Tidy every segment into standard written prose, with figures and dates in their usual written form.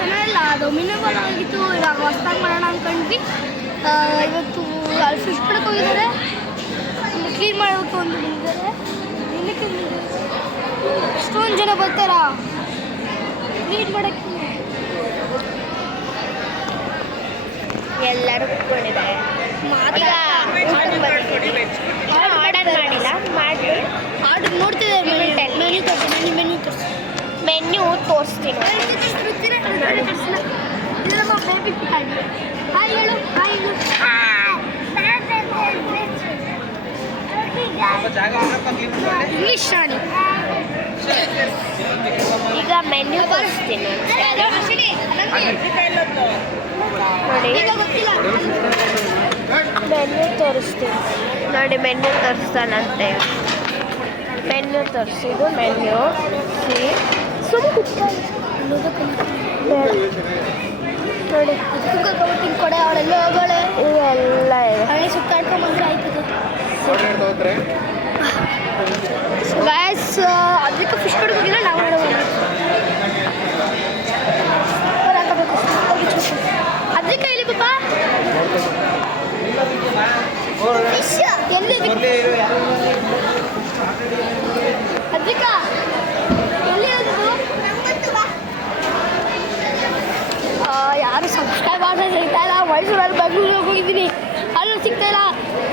ಚೆನ್ನಾಗಿಲ್ಲ, ಅದು ಮಿನಿಮಲ್ ಆಗಿತ್ತು. ಇವಾಗ ಹೊಸ್ದಾಗಿ ಮಾಡೋಣ ಅಂದ್ಕೊಂಡ್ವಿ. ಇವತ್ತು ಅಲ್ಲಿ ಫಿಶ್ ಪಡಕ್ಕೆ ಹೋಗಿದ್ದಾರೆ, ಇಲ್ಲಿ ಕ್ಲೀನ್ ಮಾಡಬೇಕು ಅಂತ ಬಂದಿದ್ದಾರೆ. ಏನಕ್ಕೆ ಇಷ್ಟೊಂದು ಜನ ಬರ್ತಾರಾ ಕ್ಲೀನ್ ಮಾಡೋಕ್ಕೆ? ಎಲ್ಲರೂ ಕುತ್ಕೊಂಡಿದ್ದಾರೆ. ಆರ್ಡರ್ ಮಾಡಿಲ್ಲ, ಮಾಡಿ ಆರ್ಡರ್ ನೋಡ್ತಿದ್ದಾರೆ. ಮೆನ್ಯೂ ತೋರಿಸ್ತೀನಿ. ಇದು ನಮ್ಮ ಬೇಬಿ ಪ್ಲಾನ್. ಹಾಯ್ ಹೇಳು, ಹಾಯ್ ಹೇಳು. ಇಂಗ್ಲಿಷ್ ಶಾಣಿ. ಈಗ ಮೆನ್ಯೂ ತೋರಿಸ್ತೀನಿ ನೋಡಿ. ಮೆನ್ಯೂ ತೋರಿಸ್ತೀನಿ ನೋಡಿ. ಮೆನ್ಯೂ ತೋರಿಸ್ತಾನಂತೆ. ಮೆನ್ಯೂ ತೋರಿಸಿದ್ದು ಮೆನ್ಯೂ ಸುಮ್ಮ ಕುತ್ಕೊಂಡು ನೋಡಿ. ಕಬಟ್ಟಿನ ಕೊಡೆ ಅವಳೆಲ್ಲ ಹೋಗೋಳೆ, ಇವೆಲ್ಲ ಇದೆ. ಹಳೆ ಸುತ್ತಾಡ್ಕೊಂಡ್ಬಂದ್ರೆ ಆಯ್ತದೆ. ಗ್ಯಾಸ್ ಅದಕ್ಕೆ ಫಿಶ್ ಕಡೆ ಹೋಗಿಲ್ಲ, ನಾವು ಹಾಕಬೇಕು ಅದಕ್ಕೆ ಇಲ್ಲಿ ಪಾಪ. ಎಲ್ಲಿ ಅದಕ್ಕ ಎಲ್ಲಿ ಯಾರು ಸಬ್ಸ್ಕ್ರೈಬ್ ಮಾಡೋದು ಸಿಗ್ತಾ ಇಲ್ಲ. ಮೈಸೂರಲ್ಲಿ ಬೆಂಗಳೂರಿಗೆ ಹೋಗಿದ್ದೀನಿ, ಅಲ್ಲೂ ಸಿಗ್ತಾ ಇಲ್ಲ.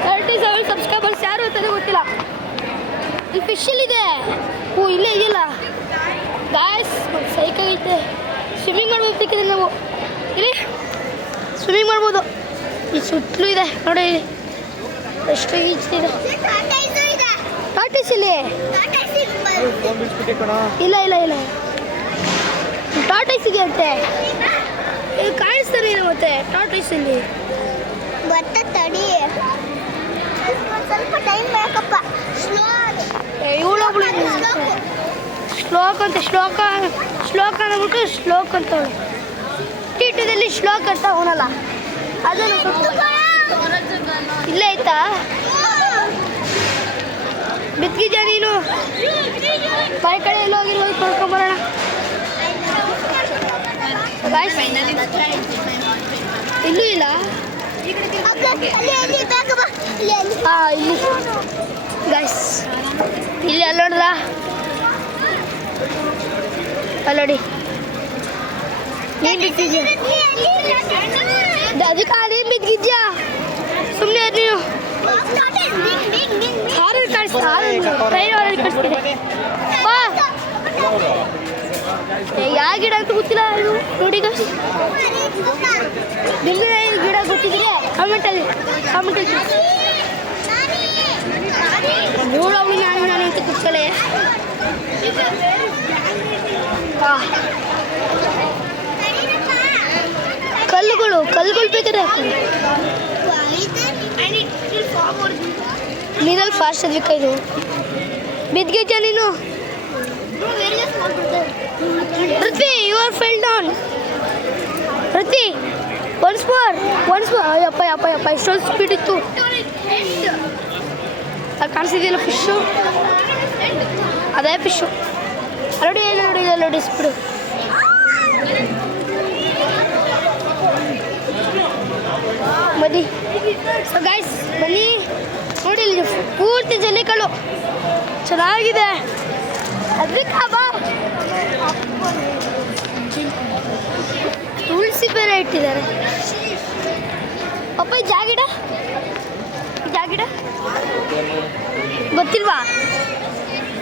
37 ಸಬ್ಸ್ಕ್ರೈಬರ್ಸ್ ಯಾರು ಅಂತಾನೆ ಗೊತ್ತಿಲ್ಲ. ಇಲ್ಲಿ ಫಿಶಲ್ಲಿದೆ. ಇಲ್ಲೇ ಇದೆಯಲ್ಲ ಗಾಯ್ಸ್, ಸೈಕಾಗೈತೆ. ಸ್ವಿಮ್ಮಿಂಗ್ ಮಾಡ್ಬೇಕಿದ್ರೆ ನಾವು ಇಲ್ಲಿ ಸ್ವಿಮ್ಮಿಂಗ್ ಮಾಡ್ಬೋದು. ಈ ಸುತ್ತಲೂ ಇದೆ ನೋಡಿ, ಎಷ್ಟು ಈಜ್ತಿದೆ. ಟಾಟೀಸ್ ಇಲ್ಲಿ ಇಲ್ಲ ಇಲ್ಲ ಇಲ್ಲ, ಟಾಟೀಸ್ ಇದೆ ಅಂತೆ. ಇದು ಕಾಣಿಸ್ತಾನೆ ಇಲ್ಲ ಮತ್ತೆ ಟಾಟೀಸ್ ಇಲ್ಲಿ. ಬತ್ತ ತಡಿ, ಸ್ವಲ್ಪ ಟೈಮ್ ಬೇಕಪ್ಪ. ಇವಳೊಬ್ಳು ಶ್ಲೋಕ್ ಅಂತ ಶ್ಲೋಕ ಅಂದ್ಬಿಟ್ಟು ಶ್ಲೋಕ್ ಅಂತ ಟಿಟದಲ್ಲಿ ಶ್ಲೋಕ್ ಅಂತ ಅವನಲ್ಲ, ಅದನ್ನು ಇಲ್ಲೇ ಆಯ್ತಾ. ಬಿದ್ದಿದ್ಯಾ ನೀನು? ಬಾಯಿ ಕಡೆ ಎಲ್ಲ ಹೋಗಿರೋ ತೊಳ್ಕೊಂಬರೋಣ. ಇಲ್ಲೂ ಇಲ್ಲ. ಹಾಂ ಇಲ್ಲಿ ಗೈಸ್, ಇಲ್ಲಿ ಅಲ್ಲಿ ನೋಡ್ದ, ಅಲ್ಲೋಡಿ ನೀನು ಬಿದ್ದಿದ್ಯಾ? ಅದಕ್ಕೆ ಅದೇನು ಬಿದ್ದಿದ್ಯಾ? ಸುಮ್ಮನೆ ನೀನು ಹಾರಲ್ಲಿ ಕಳಿಸ್ತಾ, ಟ್ರೈನ್ ಹಾರಲ್ಲಿ ಕಳಿಸ್ತಿದೆ. ಬಾ, ಯಾವ ಗಿಡ ಅಂತ ಗೊತ್ತಿಲ್ಲ ಅದು ನೋಡಿ. ನಿಮಗೆ ಗಿಡ ಗೊತ್ತಿದ್ರೆ ಕಾಮೆಂಟಲ್ಲಿ ನೋಡೋವಿ. ನಾನು ಅಂತ ಕೂತ್ಕೊಳ್ಳೆ. ಕಲ್ಲುಗಳು ಬೇಕಾದ್ರೆ ನೀರಲ್ಲಿ ಫಾಸ್ಟ್ ಅದಕ್ಕೆ. ಇದು ಬಿದ್ದಿದ್ಯಾ ನೀನು? Prithvi, you are fell down. Prithvi, once more. ಯಪ್ಪ ಎಷ್ಟೊಂದು ಸ್ಪೀಡ್ ಇತ್ತು. ಅದು ಕಾಣಿಸಿದೆಯಲ್ಲ ಫಿಶ್ಶು, ಅದೇ ಫಿಶ್ಶು. ನೋಡಿ ಸ್ಪೀಡು. ಬನ್ನಿ ಗೈಸ್, ಬನ್ನಿ ನೋಡಿ, ಇಲ್ಲಿ ಪೂರ್ತಿ ಜಲ್ಲಿಕಲ್ಲು ಚೆನ್ನಾಗಿದೆ. ಅದಕ್ಕೆ ಬಾ, ತುಳಸಿ ಬೇರೆ ಇಟ್ಟಿದ್ದಾರೆ. ಅಪ್ಪ ಈ ಜಾಗಿಡ ಗೊತ್ತಿಲ್ವಾ?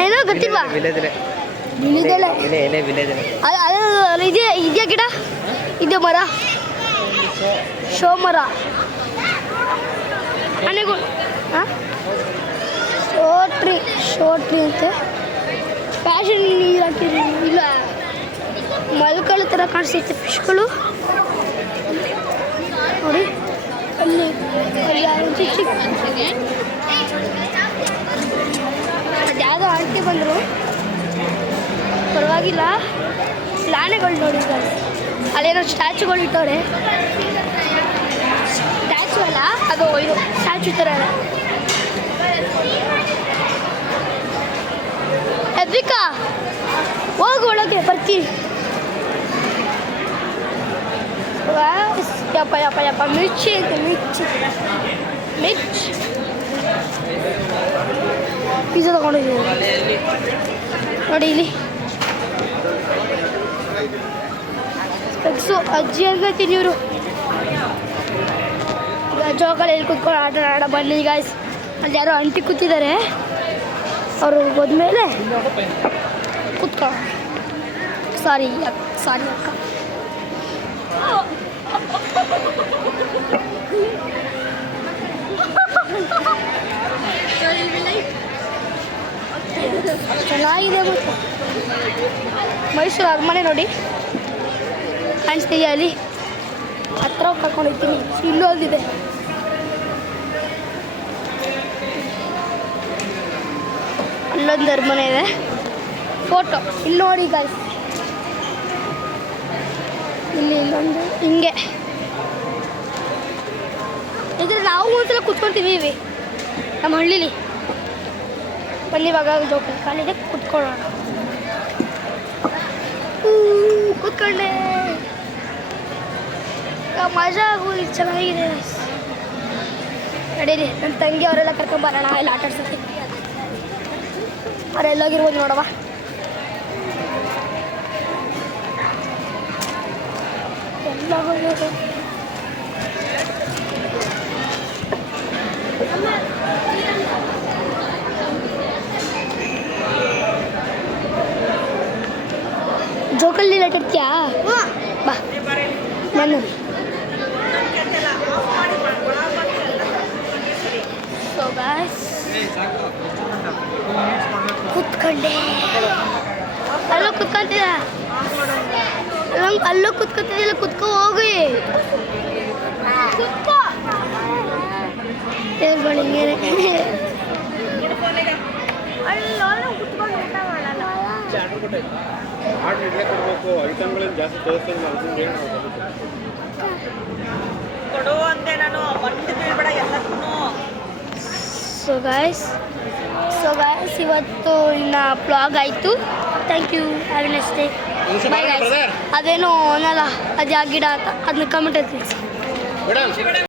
ಏನೋ ಗೊತ್ತಿಲ್ವಾ? ಇದೆಯಾ ಗಿಡ? ಇದೆ ಮರ, ಶೋ ಮರ. ಆನೆಗಳು ಶೋ ಟ್ರೀ ಅಂತೆ. ಫ್ಯಾಷನ್ ನೀರು ಹಾಕಿದ್ರು ಇಲ್ಲ, ಮಲ್ಕಳ ಥರ ಕಾಣಿಸ್ತೈತೆ ಫಿಶ್ಗಳು ನೋಡಿ. ಅಲ್ಲಿ ಅದ್ಯಾವುದೋ ಆಂಟಿ ಬಂದರು, ಪರವಾಗಿಲ್ಲ. ಆನೆಗಳು ನೋಡಿ, ಅಲ್ಲೇನೋ ಸ್ಟ್ಯಾಚುಗಳು ಇಟ್ಟವ್ರೆ. ಸ್ಟ್ಯಾಚು ಅಲ್ಲ ಅದು, ಇದು ಸ್ಟ್ಯಾಚು ಥರ. ಎದ್ರಿಕಾ ಹೋಗು ಒಳಗೆ ಬರ್ತೀನಿ. ಯಪ್ಪ ಯಪ್ಪ ಯಪ್ಪ ಮಿರ್ಚಿ ಅಂತ ಮಿರ್ಚಿ ಪಿಜ್ಜಾ ತಗೊಂಡಿದ್ದೀವಿ ನೋಡಿ ಇಲ್ಲಿ ಸ್ಪೆಕ್ಸು ಅಜ್ಜಿ ಅಂತೀನಿ ಇವರು ಜೋಕಾಲಿ ಎಲ್ಲಿ ಕೂತ್ಕೊಂಡು ಆಟ ಬನ್ನಿ ಗಾಯ್ಸ್. ಅಲ್ಲಿ ಯಾರೋ ಅಂಟಿ ಕೂತಿದ್ದಾರೆ, ಅವರು ಹೋದ್ಮೇಲೆ ಕೂತ್ಕೊಳ್ಳ. ಸಾರಿ ಅಕ್ಕ. ಚೆನ್ನಾಗಿದೆ ಮತ್ತು ಮೈಸೂರು ಅರಮನೆ ನೋಡಿ ಕಾಣಿಸ್ತಿದೆಯಾ ಅಲ್ಲಿ ಹತ್ರ ಕರ್ಕೊಂಡಿರ್ತೀನಿ. ಇಲ್ಲೂ ಅಲ್ಲಿದೆ ಅಲ್ಲೊಂದು ಅರಮನೆ ಇದೆ. ಫೋಟೋ ಇಲ್ಲಿ ನೋಡಿ ಗಾಯ್ಸ್, ಇಲ್ಲೊಂದು ಹಿಂಗೆ ಇದ್ರೆ ನಾವು ಒಂದ್ಸಲ ಕೂತ್ಕೊಳ್ತೀವಿ ನಮ್ಮ ಹಳ್ಳಿಲಿ. ಬನ್ನಿ ಇವಾಗ ಜೋಕಾಲಿ ಕಾಲಿದೆ ಕೂತ್ಕೊಳ್ಳೋಣ. ಕೂತ್ಕೊಂಡೆ ಮಜಾ ಆಗೋದು ಚೆನ್ನಾಗಿದೆ. ನಡೀರಿ ನನ್ನ ತಂಗಿ ಅವರೆಲ್ಲ ಕರ್ಕೊಂಬರೋಣ ಎಲ್ಲ ಆಟ ಆಡ್ಸೋಕ್ಕೆ. ಅವರೆಲ್ಲೋಗಿರ್ಬೋದು ನೋಡವ. ಎಲ್ಲ ಜೋಕಾಲಿ ಆಟ ಆಡ್ತೀಯಾ? ಬಾ ನಾನು ಕೂತ್ಕೊಂಡೆ. ಅಲ್ಲೋ ಕೂತ್ಕೊಂತಿದ, ಅಲ್ಲೋ ಕೂತ್ಕೊತಿದ್ದಿಲ್ಲ, ಕೂತ್ಕೊ ಹೋಗಿ ಹೇಳ್ಬೇಡಿ ಹಿಂಗೇನೆ. ಸೊ ಗಾಯ್ಸ್ ಇವತ್ತು ಇನ್ನ ಬ್ಲಾಗ್ ಆಯಿತು. Thank you, have a nice day. Bye guys. ಅದೇನೋ ಅನ್ನಲ್ಲ ಅದು ಯಾವ ಗಿಡ ಅಂತ ಅದನ್ನ ಕಮೆಂಟಲ್ಲಿ ತಿಳಿಸಿ.